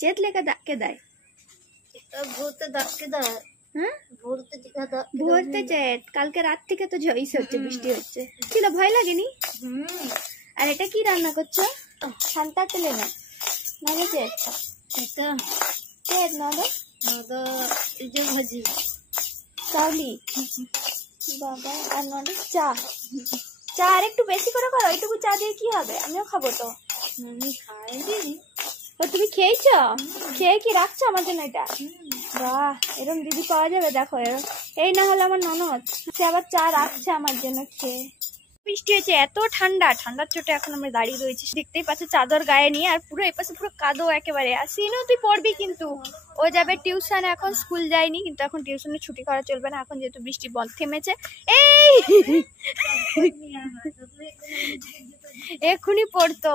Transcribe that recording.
চেত লেখা কে দেয়? ভোরতে ডাকতে দেয়। হ্যাঁ ভোরতে চেত, কালকে রাত থেকে তো ইসে হচ্ছে, বৃষ্টি হচ্ছে। ছিল ভয় লাগেনি? আর এটা কি রান্না করছো? শান্তা তেলে না নালে চেত? এটা চেত নদ ইজে ভাজি চাউলি বাবা। আর নদে চা। চা আর একটু বেশি করে করো, এইটুকু চা দিয়ে কি হবে? আমিও খাবো তো। আমি খাইনি। ও তুমি খেয়েছো? খেয়ে কি রাখছো আমার জন্য এটা? বাহ, এরকম দিদি পাওয়া যাবে? দেখো এই না হলে আমার ননদ, সে আবার চা রাখছে আমার জন্য খেয়ে। বৃষ্টি হয়েছে, এত ঠান্ডা, ঠান্ডার চোটে এখন আমরা দাঁড়িয়ে রয়েছি, দেখতেই পাচ্ছ, চাদর গায়ে নিয়ে। আর পুরো এপাশে পুরো কাদো একেবারে। আর সিনু তুই পড়বি কিন্তু, ও যাবে টিউশন, এখন স্কুল যায়নি, কিন্তু এখন টিউশনে ছুটি করা চলবে না এখন, যেহেতু বৃষ্টি বন্ধ থেমেছে। এই এক্ষুনি পড়তো।